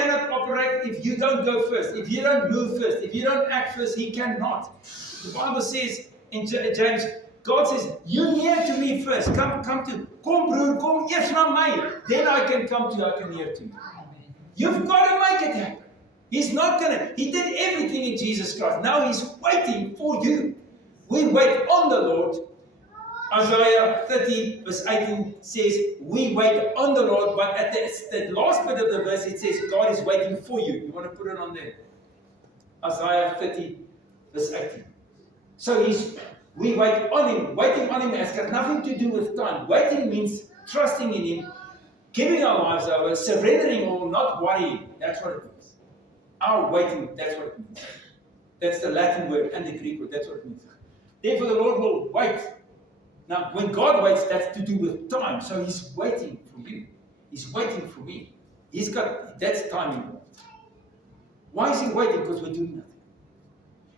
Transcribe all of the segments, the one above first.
cannot operate if you don't go first, if you don't move first, if you don't act first, He cannot. The Bible says in James, God says, you near to me first. Kom broer, kom eers na my. Then I can come to you, I can near to you. You've got to make it happen. He's not going to. He did everything in Jesus Christ. Now He's waiting for you. We wait on the Lord. Isaiah 30 verse 18 says, we wait on the Lord, but at the last bit of the verse it says, God is waiting for you. You want to put it on there? Isaiah 30 verse 18. So we wait on Him. Waiting on Him has got nothing to do with time. Waiting means trusting in Him, giving our lives over, surrendering or not worrying. That's what it means. Our waiting, that's what it means. That's the Latin word and the Greek word. That's what it means. Therefore the Lord will wait. Now, when God waits, that's to do with time. So He's waiting for you. He's waiting for me. That's time involved. Why is He waiting? Because we're doing nothing.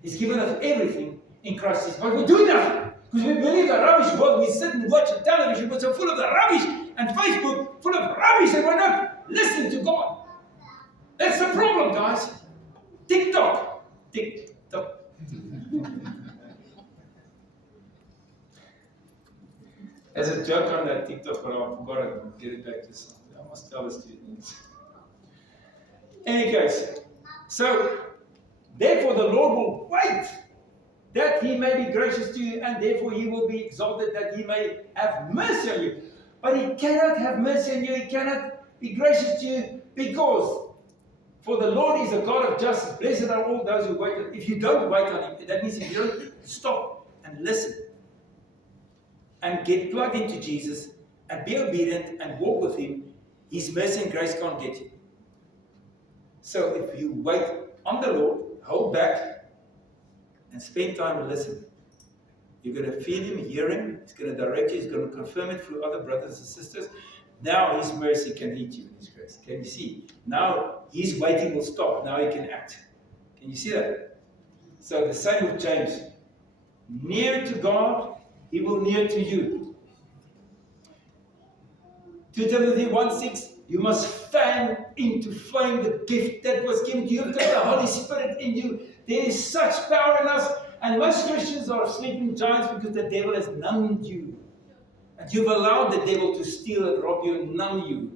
He's given us everything in Christ Jesus, but we do nothing. Because we believe the rubbish world. We sit and watch the television, but so full of the rubbish, and Facebook full of rubbish, and we're not listening to God. That's the problem, guys. TikTok. As a joke on that TikTok, but I forgot to get it back to something. I must tell the students. Any case, so therefore the Lord will wait that He may be gracious to you, and therefore He will be exalted, that He may have mercy on you. But He cannot have mercy on you, He cannot be gracious to you, because for the Lord is a God of justice. Blessed are all those who wait. If you don't wait on Him, that means if you don't stop and listen and get plugged into Jesus and be obedient and walk with Him, His mercy and grace can't get you. So if you wait on the Lord, hold back, and spend time and listen, you're going to feel Him, hear Him, He's going to direct you, He's going to confirm it through other brothers and sisters. Now His mercy can lead you in His grace. Can you see? Now His waiting will stop. Now He can act. Can you see that? So the same with James. Near to God, He will near to you. 2 Timothy 1:6, you must fan into flame the gift that was given to you. You've got the Holy Spirit in you. There is such power in us. And most Christians are sleeping giants because the devil has numbed you. And you've allowed the devil to steal and rob you and numb you.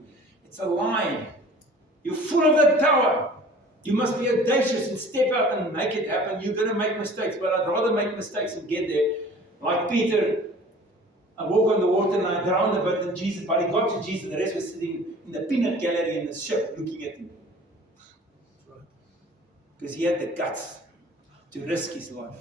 It's a lie. You're full of that power. You must be audacious and step out and make it happen. You're going to make mistakes, but I'd rather make mistakes and get there. Like Peter, I walk on the water and I drowned a bit than Jesus, but he got to Jesus. The rest was sitting in the peanut gallery in the ship looking at him. Because he had the guts to risk his life.